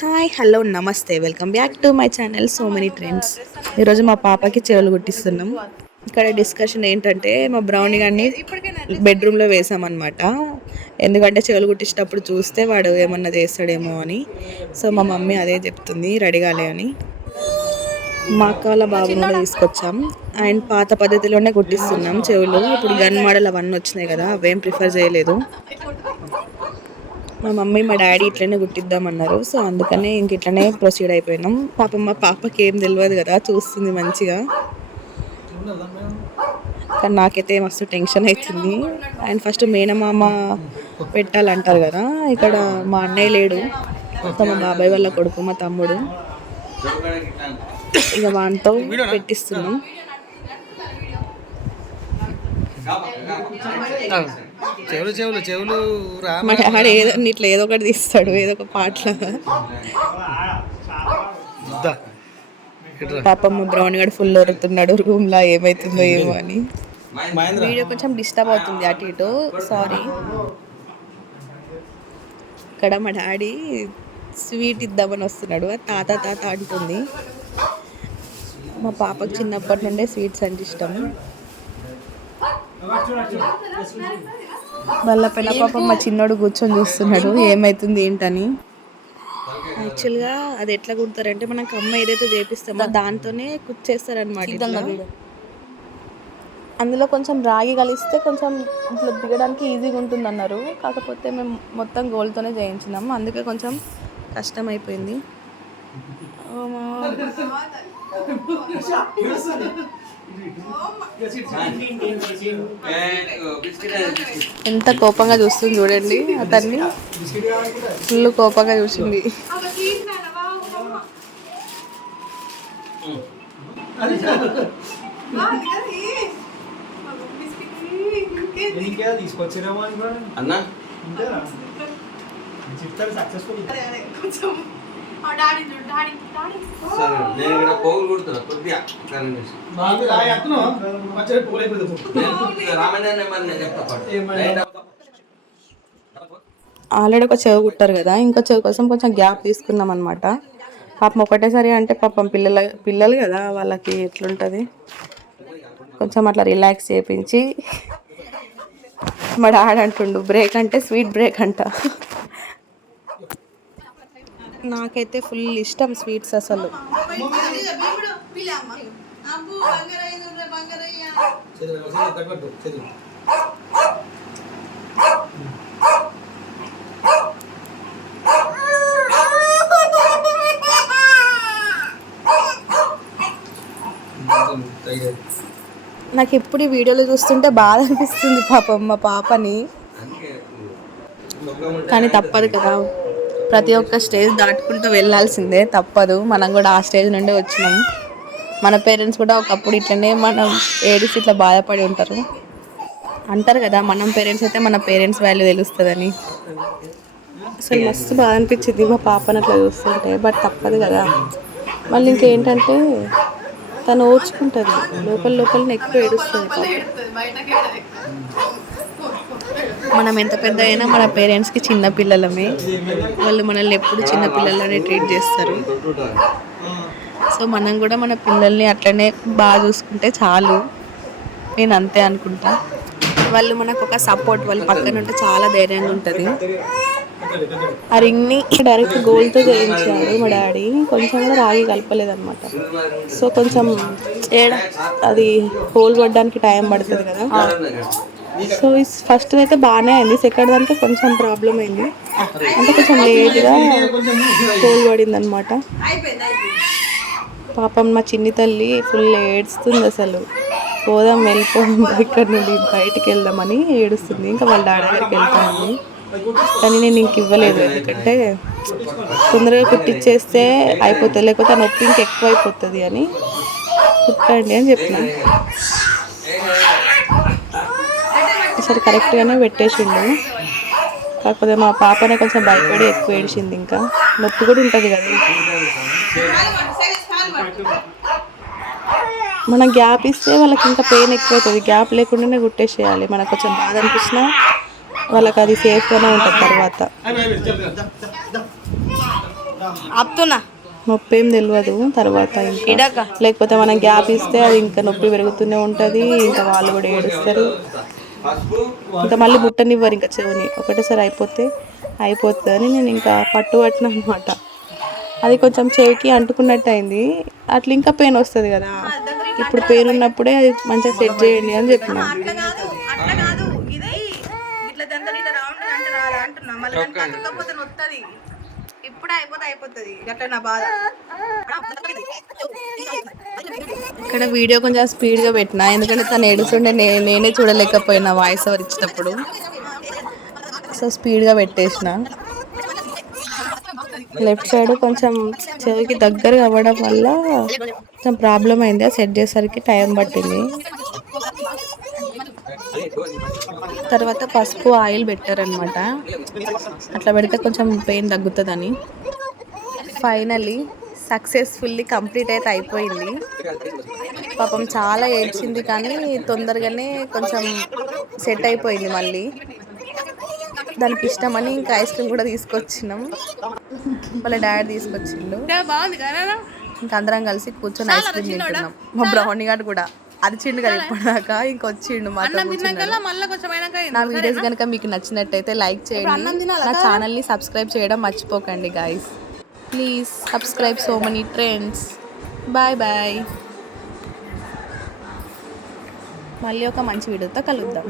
Hi hello నమస్తే. Welcome back to my channel so many trends ఈరోజు మా పాపకి చెవులు కుట్టిస్తున్నాం ఇక్కడ డిస్కషన్ ఏంటంటే మా బ్రౌనీ గారిని బెడ్రూమ్లో వేసామన్నమాట. ఎందుకంటే చెవులు కుట్టించేటప్పుడు చూస్తే వాడు ఏమన్నా చేస్తాడేమో అని. సో మా మమ్మీ అదే చెప్తుంది రెడీ కాలే అని. మా అక్క వాళ్ళ బాబుని కూడా తీసుకొచ్చాం. అండ్ పాత పద్ధతిలోనే కుట్టిస్తున్నాం చెవులు. ఇప్పుడు గన్ మోడల్ అవన్నీ వచ్చినాయి కదా అవేం ప్రిఫర్ చేయలేదు. మా మమ్మీ మా డాడీ ఇట్లనే కుట్టిద్దామన్నారు సో అందుకనే ఇంక ఇట్లనే ప్రొసీడ్ అయిపోయినాం. పాపం మా పాపకి ఏం తెలియదు కదా చూస్తుంది మంచిగా. కానీ నాకైతే మస్తు టెన్షన్ అవుతుంది అండ్ ఫస్ట్ మేనమామ పెట్టాలంటారు కదా ఇక్కడ మా అన్నయ్య లేడు. సో మా బాబాయ్ వాళ్ళ కొడుకు మా తమ్ముడు. ఇక వానితో పెట్టిస్తున్నాం. చెవులు చెవులు చెవులు రా మా డాడీ ఏదో ఇట్లా ఏదో ఒకటి తీస్తాడు ఏదో ఒక పాటలాగా వద్దా ఇట్రా పాపం మా బ్రౌన్ గడ్ ఫుల్ ఒరుతున్నాడు రూమ్లో ఏమైతుందో ఏమో అని. వీడియో కొంచెం డిస్టర్బ్ అవుతుంది అటు ఇటు సారీ. ఇక్కడ మా డాడీ స్వీట్ ఇద్దామని వస్తున్నాడు తాత తాత అంటుంది. మా పాపకు చిన్నప్పటి నుండే స్వీట్స్ అంటే ఇష్టం. వాళ్ళ పెద్ద పాప మా చిన్నోడు కూర్చొని చూస్తున్నాడు. ఏమైతుంది ఏంటని? యాక్చువల్గా అది ఎట్లా కుడతారంటే మనకు అమ్మ ఏదైతే చేపిస్తామో దాంతోనే కుచ్చేస్తారనమాట అందులో కొంచెం రాగి కలిస్తే కొంచెం ఇట్లా దిగడానికి ఈజీగా ఉంటుంది అన్నారు కాకపోతే మేము మొత్తం గోల్డ్తోనే చేయించినాం. అందుకే కొంచెం కష్టం అయిపోయింది ఓమా. ఎంత కోపంగా చూస్తుంది చూడండి అతన్ని. ఫుల్ కోపంగా చూసింది. అన్న? చెప్తారు సక్సెస్ఫుల్ సరే నేను ఇక్కడ పోగులు కుడుతున్నా కొద్దిగా నేను చెప్తా పాటు. ఆల్రెడీ ఒక చెవు కుట్టారు కదా ఇంకో చెవు కోసం కొంచెం గ్యాప్ తీసుకున్నాం అనమాట పాపం ఒకటేసారి అంటే పాపం పిల్లల పిల్లలు కదా వాళ్ళకి ఎట్లుంటుంది? కొంచెం అట్లా రిలాక్స్ చేయించి మా డాడ్ అంటుండు బ్రేక్ అంటే స్వీట్ బ్రేక్ అంట. నాకైతే ఫుల్ ఇష్టం స్వీట్స్ అసలు. నాకు ఎప్పుడు ఈ వీడియోలో చూస్తుంటే బాధ అనిపిస్తుంది పాపం మా పాపని. కానీ తప్పదు కదా. ప్రతి ఒక్క స్టేజ్ దాటుకుంటూ వెళ్ళాల్సిందే తప్పదు. మనం కూడా ఆ స్టేజ్ నుండి వచ్చినాం. మన పేరెంట్స్ కూడా ఒకప్పుడు ఇట్లనే మనం ఏడిసి ఇట్లా బాధపడి ఉంటారు. అంటారు కదా మనం పేరెంట్స్ అయితే మన పేరెంట్స్ వాల్యూ తెలుస్తుందని. అసలు మస్తు బాధ అనిపించింది. మా పాపను అట్లా చూస్తుంటే బట్ తప్పదు కదా. మళ్ళీ ఇంకేంటంటే తను ఓర్చుకుంటుంది. లోపల లోపల ఎక్కువ ఏడుస్తుంది మనం ఎంత పెద్ద అయినా మన పేరెంట్స్కి చిన్న పిల్లలమే. వాళ్ళు మనల్ని ఎప్పుడు చిన్న పిల్లలనే ట్రీట్ చేస్తారు. సో మనం కూడా మన పిల్లల్ని అట్లనే బాగా చూసుకుంటే చాలు. నేను అంతే అనుకుంటా. వాళ్ళు మనకు ఒక సపోర్ట్ వాళ్ళు పక్కన ఉంటే చాలా ధైర్యంగా ఉంటుంది. ఆ రింగ్ని డైరెక్ట్ గోల్డ్తో చేయించాడు మా డాడీ. కొంచెం కూడా రాగి కలపలేదన్నమాట. సో కొంచెం ఏడ అది హోల్ పడడానికి టైం పడుతుంది కదా. సో ఫస్ట్ అయితే బాగానే అయింది. సెకండ్ దాంట్లో కొంచెం ప్రాబ్లం అయింది. అంటే కొంచెం లేట్గా కోల్ పడింది అనమాట పాపం మా చిన్ని తల్లి ఫుల్ ఏడుస్తుంది అసలు. పోదాం వెళ్ళిపోదాం ఇక్కడ నుండి బయటికి వెళ్దామని ఏడుస్తుంది. ఇంకా వాళ్ళ డాడీ దగ్గరికి వెళ్తాను. కానీ నేను ఇంక ఇవ్వలేదు. ఎందుకంటే తొందరగా కుట్టించేస్తే అయిపోతుంది. లేకపోతే నొప్పి ఇంక ఎక్కువ అయిపోతుంది అని కుట్టండి అని చెప్పిన. సరే కరెక్ట్గానే పెట్టేసిండు. కాకపోతే మా పాపనే కొంచెం భయపడి ఎక్కువ ఏడిచింది ఇంకా. నొప్పి కూడా ఉంటుంది కదా. మనం గ్యాప్ ఇస్తే వాళ్ళకి ఇంకా పెయిన్ ఎక్కువ అవుతుంది గ్యాప్ లేకుండానే కుట్టేసేయాలి మనకు కొంచెం బాధ అనిపించినా వాళ్ళకి అది సేఫ్గానే ఉంటుంది తర్వాత. నొప్పి ఏం తెలియదు తర్వాత ఇంకా. లేకపోతే మనం గ్యాప్ ఇస్తే అది ఇంకా నొప్పి పెరుగుతూనే ఉంటుంది. ఇంకా వాళ్ళు కూడా ఏడుస్తారు. ఇంకా మళ్ళీ బుట్టనివ్వరు ఇంకా చెవిని. ఒకటేసారి అయిపోతే అయిపోతుంది అని నేను ఇంకా పట్టు పట్టిన అనమాట అది కొంచెం చెవికి అంటుకున్నట్టు అయింది అట్లా ఇంకా పెయిన్ వస్తుంది కదా. ఇప్పుడు పెయిన్ ఉన్నప్పుడే అది మంచిగా సెట్ చేయండి అని చెప్పిన. అట్లా కాదు అట్లా కాదు. ఇది ఇట్లా దంతా ఇట్లా రౌండ్ అంటే రాదా అంటున్నా. మళ్ళీ ఇప్పుడు అయిపోతే అయిపోతుంది. అట్లా నా బాధ? ఇక్కడ వీడియో కొంచెం స్పీడ్గా పెట్టిన. ఎందుకంటే తను ఏడుస్తుండే నే నేనే చూడలేకపోయినా వాయిస్ ఓవర్ ఇచ్చినప్పుడు సో స్పీడ్గా పెట్టేసిన. లెఫ్ట్ సైడ్ కొంచెం చెవికి దగ్గర అవ్వడం వల్ల కొంచెం ప్రాబ్లం అయింది. అది సెట్ చేసేసరికి టైం పట్టింది. తర్వాత పసుపు ఆయిల్ పెట్టారనమాట అట్లా పెడితే కొంచెం పెయిన్ తగ్గుతుందని. ఫైనల్లీ సక్సెస్ఫుల్లీ కంప్లీట్ అయితే అయిపోయింది. పాపం చాలా ఏడ్చింది కానీ తొందరగానే కొంచెం సెట్ అయిపోయింది మళ్ళీ. దానికి ఇష్టమని ఇంకా ఐస్ క్రీమ్ కూడా తీసుకొచ్చినాం. వాళ్ళ డాడీ తీసుకొచ్చిండు. ఇంకా అందరం కలిసి కూర్చొని ఐస్ క్రీమ్ తింటున్నాం. మా బ్రౌనీ గారు కూడా. అరిచిండు కదా ఇప్పటిదాకా ఇంకా వచ్చిండు మాతో కూర్చున్నాడు మళ్ళీ కొంచెం అయినాక నా వీడియోస్ కనుక మీకు నచ్చినట్టయితే లైక్ చేయండి. నా ఛానల్ని సబ్స్క్రైబ్ చేయడం మర్చిపోకండి guys please subscribe so many trends bye bye మళ్ళీ ఒక మంచి వీడియోతో కలుద్దాం.